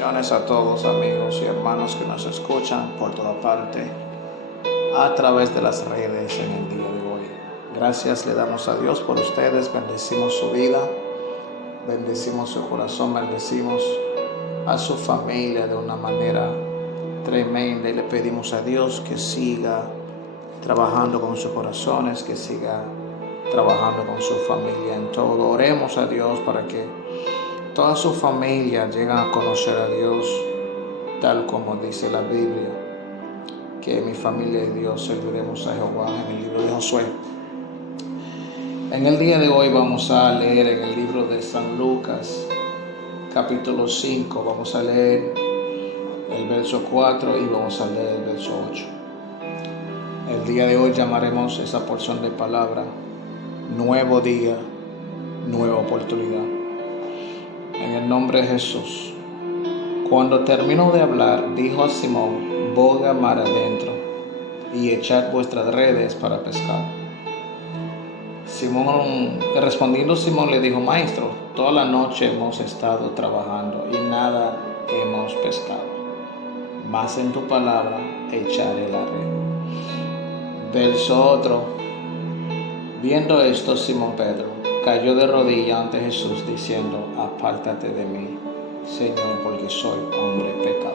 Bendiciones a todos amigos y hermanos que nos escuchan por toda parte a través de las redes en el día de hoy. Gracias le damos a Dios por ustedes, bendecimos su vida, bendecimos su corazón, bendecimos a su familia de una manera tremenda y le pedimos a Dios que siga trabajando con sus corazones, que siga trabajando con su familia en todo. Oremos a Dios para que toda su familia llegue a conocer a Dios tal como dice la Biblia, que mi familia y Dios serviremos a Jehová, en el libro de Josué. En el día de hoy vamos a leer en el libro de San Lucas, capítulo 5, vamos a leer el verso 4 y vamos a leer el verso 8. El día de hoy llamaremos esa porción de palabra nuevo día, nueva oportunidad. En el nombre de Jesús. Cuando terminó de hablar, dijo a Simón: boga mar adentro y echad vuestras redes para pescar. Respondiendo Simón le dijo: Maestro, toda la noche hemos estado trabajando y nada hemos pescado, mas en tu palabra echaré la red. Verso otro. Viendo esto, Simón Pedro cayó de rodillas ante Jesús diciendo: apártate de mí, Señor, porque soy hombre pecador.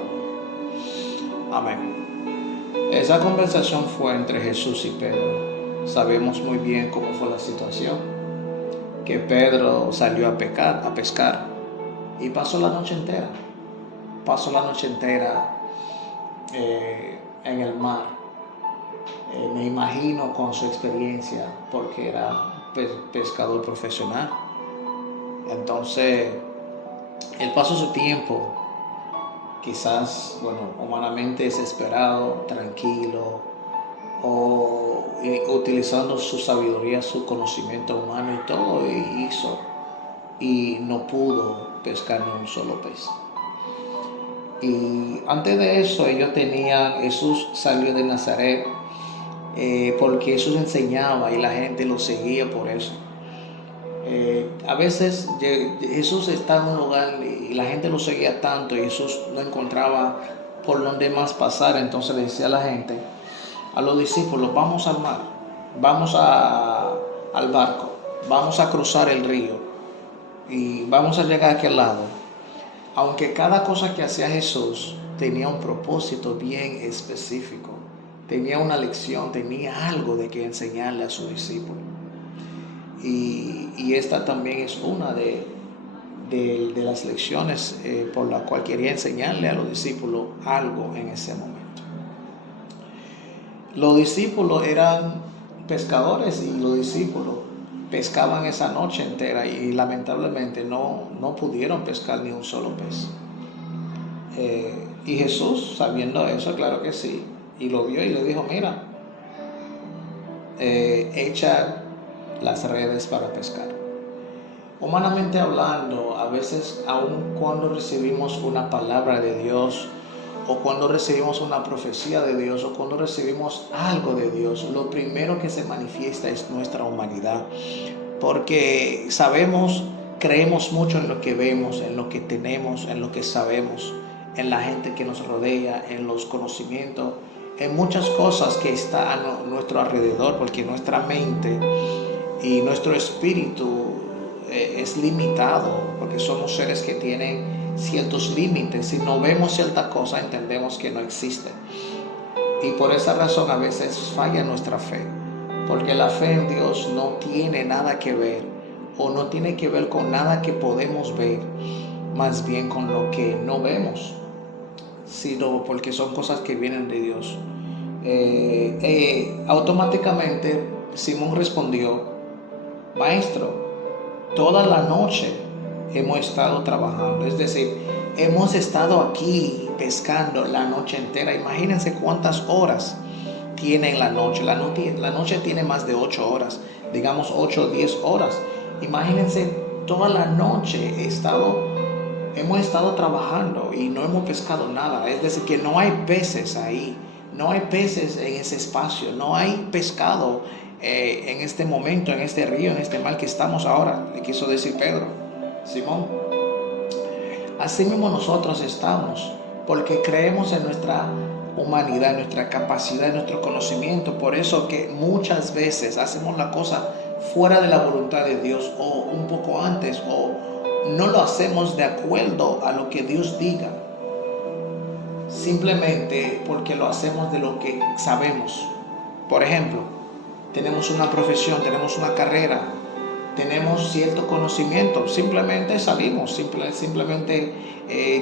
Amén. Esa conversación fue entre Jesús y Pedro. Sabemos muy bien cómo fue la situación, que Pedro salió a pescar y pasó la noche entera. En el mar. Me imagino con su experiencia, porque era pescador profesional. Entonces, él pasó su tiempo, quizás, humanamente desesperado, tranquilo, o utilizando su sabiduría, su conocimiento humano y todo, y hizo, y no pudo pescar ni un solo pez. Y antes de eso, Jesús salió de Nazaret, porque Jesús enseñaba y la gente lo seguía por eso. A veces Jesús estaba en un lugar y la gente lo seguía tanto y Jesús no encontraba por dónde más pasar. Entonces le decía a la gente, a los discípulos: vamos al mar, vamos al barco, vamos a cruzar el río y vamos a llegar a aquel lado. Aunque cada cosa que hacía Jesús tenía un propósito bien específico, tenía una lección, tenía algo de que enseñarle a sus discípulos. Y esta también es una de las lecciones por la cual quería enseñarle a los discípulos algo en ese momento. Los discípulos eran pescadores y los discípulos pescaban esa noche entera y lamentablemente no pudieron pescar ni un solo pez. Y Jesús, sabiendo eso, claro que sí, y lo vio y le dijo: mira, echa las redes para pescar. Humanamente hablando, a veces, aun cuando recibimos una palabra de Dios, o cuando recibimos una profecía de Dios, o cuando recibimos algo de Dios, lo primero que se manifiesta es nuestra humanidad, porque creemos mucho en lo que vemos, en lo que tenemos, en lo que sabemos, en la gente que nos rodea, en los conocimientos, en muchas cosas que están a nuestro alrededor, porque nuestra mente y nuestro espíritu es limitado, porque somos seres que tienen ciertos límites. Si no vemos cierta cosa, entendemos que no existe, y por esa razón a veces falla nuestra fe, porque la fe en Dios no tiene nada que ver, o no tiene que ver con nada que podemos ver, más bien con lo que no vemos, sino porque son cosas que vienen de Dios. Automáticamente Simón respondió: Maestro, toda la noche hemos estado trabajando, es decir, hemos estado aquí pescando la noche entera. Imagínense cuántas horas tiene la noche. La noche tiene más de 8 horas, digamos 8 o 10 horas. Imagínense, toda la noche hemos estado trabajando y no hemos pescado nada. Es decir, que no hay peces ahí, no hay peces en ese espacio, no hay pescado en este momento, en este río, en este mar que estamos ahora, le quiso decir Pedro, Simón. así mismo nosotros estamos, porque creemos en nuestra humanidad, en nuestra capacidad, en nuestro conocimiento. Por eso que muchas veces hacemos la cosa fuera de la voluntad de Dios, o un poco antes, o no lo hacemos de acuerdo a lo que Dios diga, simplemente porque lo hacemos de lo que sabemos. Por ejemplo, tenemos una profesión, tenemos una carrera, tenemos cierto conocimiento, simplemente salimos, simplemente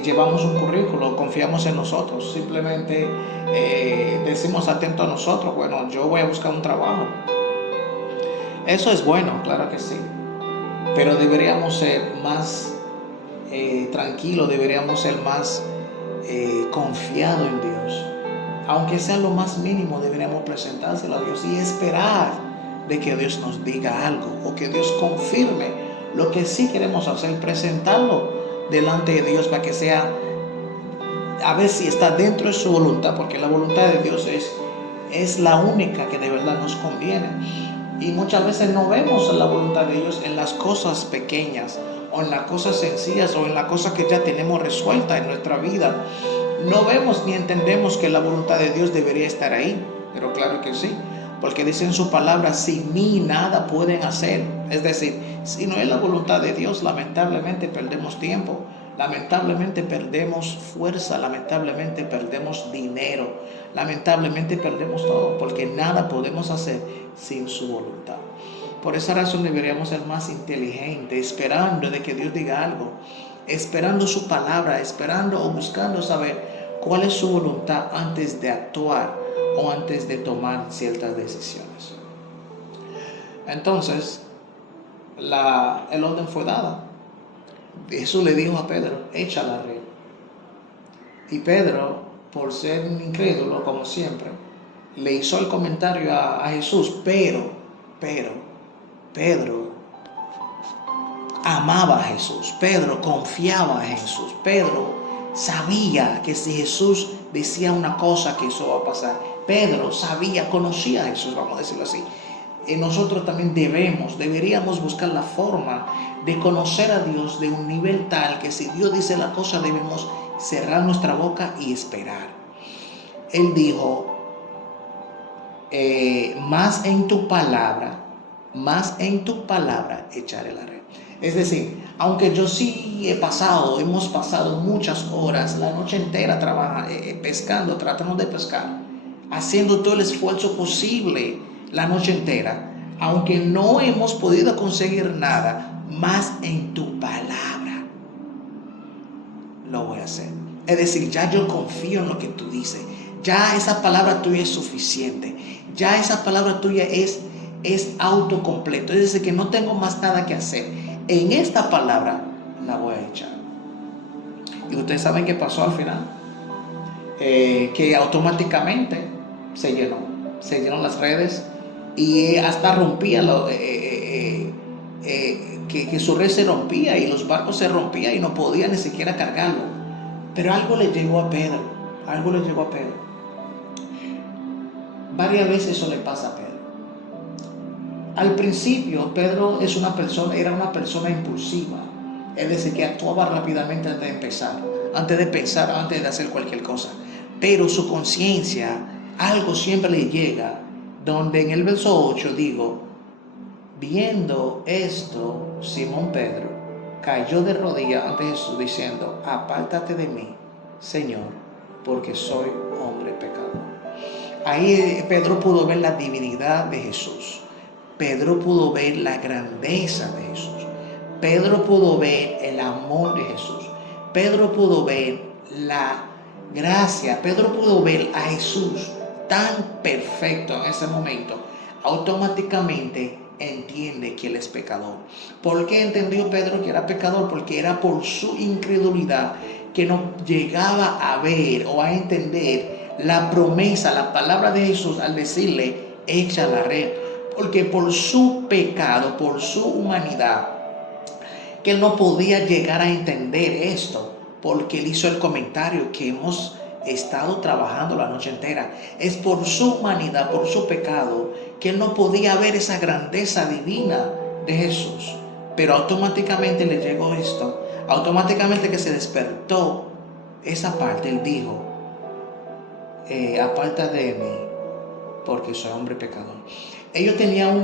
llevamos un currículo, confiamos en nosotros, simplemente decimos atento a nosotros, bueno, yo voy a buscar un trabajo. Eso es bueno, claro que sí, pero deberíamos ser más tranquilos, deberíamos ser más confiados en Dios. Aunque sea lo más mínimo, deberíamos presentárselo a Dios y esperar de que Dios nos diga algo, o que Dios confirme lo que sí queremos hacer, presentarlo delante de Dios para que sea, a ver si está dentro de su voluntad, porque la voluntad de Dios es la única que de verdad nos conviene. Y muchas veces no vemos la voluntad de Dios en las cosas pequeñas, o en las cosas sencillas, o en las cosas que ya tenemos resueltas en nuestra vida. No vemos ni entendemos que la voluntad de Dios debería estar ahí, pero claro que sí, porque dice en su palabra, sin mí nada pueden hacer. Es decir, si no es la voluntad de Dios, lamentablemente perdemos tiempo, lamentablemente perdemos fuerza, lamentablemente perdemos dinero, lamentablemente perdemos todo, porque nada podemos hacer sin su voluntad. Por esa razón deberíamos ser más inteligentes, esperando de que Dios diga algo, esperando su palabra, esperando o buscando saber cuál es su voluntad antes de actuar o antes de tomar ciertas decisiones. Entonces, el orden fue dada. Jesús le dijo a Pedro, echa la red. Y Pedro, por ser un incrédulo, como siempre, le hizo el comentario a Jesús, pero Pedro amaba a Jesús, Pedro confiaba en Jesús, Pedro sabía que si Jesús decía una cosa, que eso va a pasar. Pedro sabía, conocía a Jesús, vamos a decirlo así. Y nosotros también deberíamos buscar la forma de conocer a Dios de un nivel tal que si Dios dice la cosa debemos cerrar nuestra boca y esperar. Él dijo, más en tu palabra echaré la red. Es decir, aunque yo sí hemos pasado muchas horas, la noche entera pescando, tratando de pescar, haciendo todo el esfuerzo posible la noche entera, aunque no hemos podido conseguir nada, más en tu palabra lo voy a hacer. Es decir, ya yo confío en lo que tú dices, ya esa palabra tuya es suficiente, ya esa palabra tuya es autocompleto, es decir, que no tengo más nada que hacer. En esta palabra la voy a echar. Y ustedes saben qué pasó al final, que automáticamente se llenó las redes, y hasta rompía que su red se rompía y los barcos se rompían y no podía ni siquiera cargarlo. Pero algo le llegó a Pedro. Varias veces eso le pasa a Pedro. Al principio Pedro era una persona impulsiva, es decir, que actuaba rápidamente antes de pensar, antes de hacer cualquier cosa. Pero su conciencia, algo siempre le llega, donde en el verso 8 digo, viendo esto, Simón Pedro cayó de rodillas ante Jesús diciendo, apártate de mí, Señor, porque soy hombre pecador. Ahí Pedro pudo ver la divinidad de Jesús. Pedro pudo ver la grandeza de Jesús. Pedro pudo ver el amor de Jesús. Pedro pudo ver la gracia. Pedro pudo ver a Jesús tan perfecto en ese momento. Automáticamente entiende que él es pecador. ¿Por qué entendió Pedro que era pecador? Porque era por su incredulidad que no llegaba a ver o a entender la promesa, la palabra de Jesús al decirle, echa la red. Porque por su pecado, por su humanidad, que él no podía llegar a entender esto, porque él hizo el comentario que hemos estado trabajando la noche entera. Es por su humanidad, por su pecado, que él no podía ver esa grandeza divina de Jesús. Pero automáticamente le llegó esto Automáticamente que se despertó esa parte, él dijo, aparta de mí, porque soy hombre pecador. Ellos tenían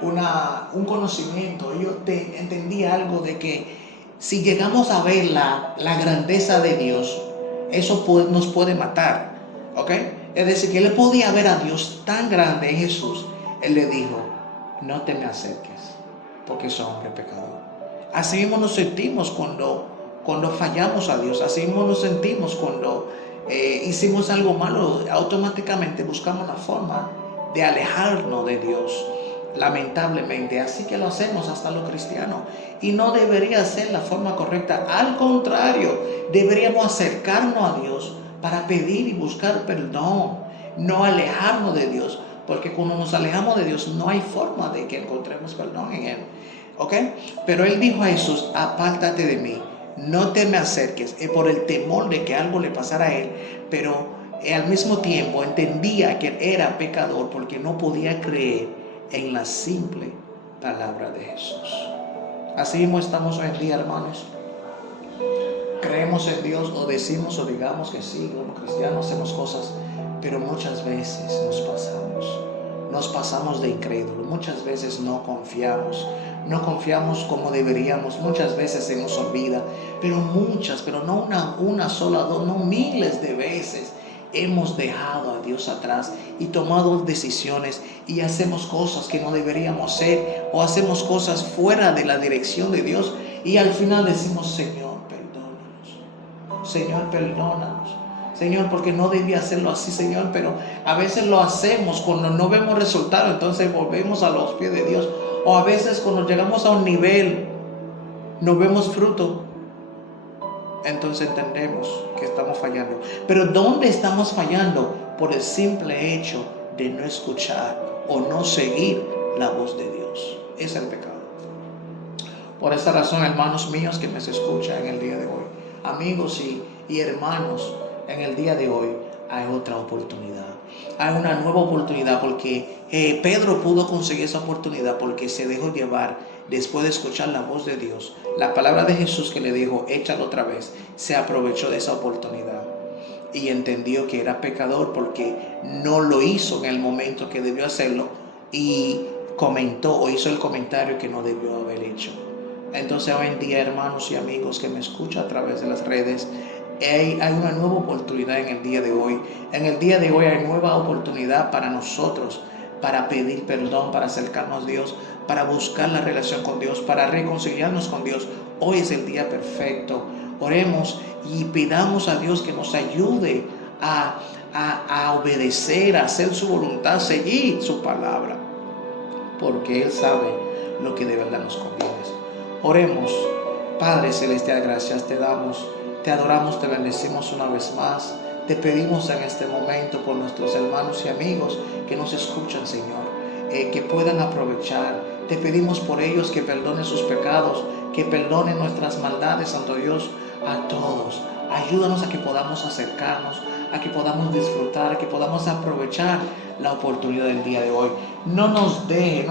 un conocimiento, ellos entendían algo de que si llegamos a ver la grandeza de Dios, eso nos puede matar, ¿ok? Es decir, que él podía ver a Dios tan grande en Jesús. Él le dijo, no te me acerques, porque soy hombre pecador. Así mismo nos sentimos cuando fallamos a Dios. Así mismo nos sentimos cuando hicimos algo malo. Automáticamente buscamos la forma de alejarnos de Dios, lamentablemente. Así que lo hacemos hasta los cristianos, y no debería ser la forma correcta. Al contrario, deberíamos acercarnos a Dios para pedir y buscar perdón, no alejarnos de Dios, porque cuando nos alejamos de Dios no hay forma de que encontremos perdón en Él, ¿ok? Pero Él dijo a Jesús, apártate de mí, no te me acerques, por el temor de que algo le pasara a Él, pero al mismo tiempo entendía que era pecador porque no podía creer en la simple palabra de Jesús. Así mismo estamos hoy en día, hermanos. Creemos en Dios, o decimos o digamos que sí, como cristianos hacemos cosas, pero muchas veces nos pasamos de incrédulos. Muchas veces no confiamos como deberíamos. Muchas veces se nos olvida, pero no una sola, dos, no miles de veces hemos dejado a Dios atrás y tomado decisiones y hacemos cosas que no deberíamos hacer, o hacemos cosas fuera de la dirección de Dios, y al final decimos, Señor, perdónanos. Señor, perdónanos. Señor, porque no debía hacerlo así, Señor, pero a veces lo hacemos cuando no vemos resultado, entonces volvemos a los pies de Dios. O a veces cuando llegamos a un nivel, no vemos fruto, entonces entendemos que estamos fallando. Pero ¿dónde estamos fallando? Por el simple hecho de no escuchar o no seguir la voz de Dios. Es el pecado. Por esta razón, hermanos míos que me escuchan en el día de hoy, amigos y hermanos, en el día de hoy hay otra oportunidad. Hay una nueva oportunidad, porque Pedro pudo conseguir esa oportunidad porque se dejó llevar después de escuchar la voz de Dios. La palabra de Jesús que le dijo, échalo otra vez, se aprovechó de esa oportunidad y entendió que era pecador porque no lo hizo en el momento que debió hacerlo, y comentó o hizo el comentario que no debió haber hecho. Entonces hoy en día, hermanos y amigos que me escuchan a través de las redes, hay una nueva oportunidad en el día de hoy. En el día de hoy hay nueva oportunidad para nosotros, para pedir perdón, para acercarnos a Dios, para buscar la relación con Dios, para reconciliarnos con Dios. Hoy es el día perfecto. Oremos y pidamos a Dios que nos ayude a obedecer, a hacer su voluntad, seguir su palabra, porque Él sabe lo que de verdad nos conviene. Oremos. Padre celestial, gracias te damos, te adoramos, te bendecimos una vez más. Te pedimos en este momento por nuestros hermanos y amigos que nos escuchan, Señor, que puedan aprovechar. Te pedimos por ellos que perdonen sus pecados, que perdonen nuestras maldades, Santo Dios, a todos. Ayúdanos a que podamos acercarnos, a que podamos disfrutar, a que podamos aprovechar la oportunidad del día de hoy. No nos deje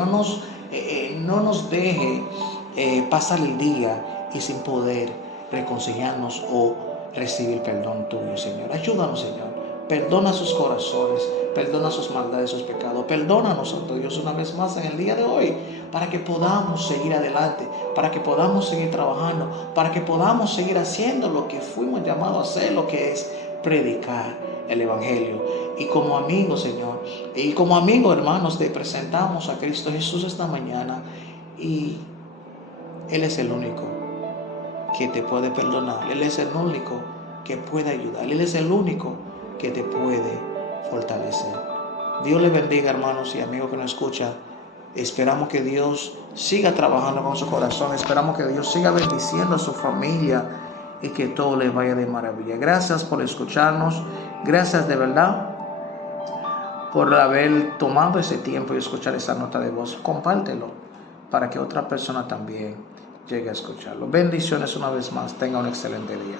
pasar el día y sin poder reconciliarnos o recibir perdón tuyo, Señor. Ayúdanos, Señor. Perdona sus corazones, perdona sus maldades, sus pecados. Perdónanos, Santo Dios, una vez más en el día de hoy, para que podamos seguir adelante, para que podamos seguir trabajando, para que podamos seguir haciendo lo que fuimos llamados a hacer, lo que es predicar el Evangelio. Y como amigos, Señor, y como amigos, hermanos, te presentamos a Cristo Jesús esta mañana, y Él es el único que te puede perdonar. Él es el único que puede ayudar. Él es el único que te puede fortalecer. Dios les bendiga, hermanos y amigos que nos escuchan. Esperamos que Dios siga trabajando con su corazón. Esperamos que Dios siga bendiciendo a su familia y que todo les vaya de maravilla. Gracias por escucharnos. Gracias de verdad por haber tomado ese tiempo y escuchar esa nota de voz. Compártelo para que otra persona también llegue a escucharlo. Bendiciones una vez más. Tenga un excelente día.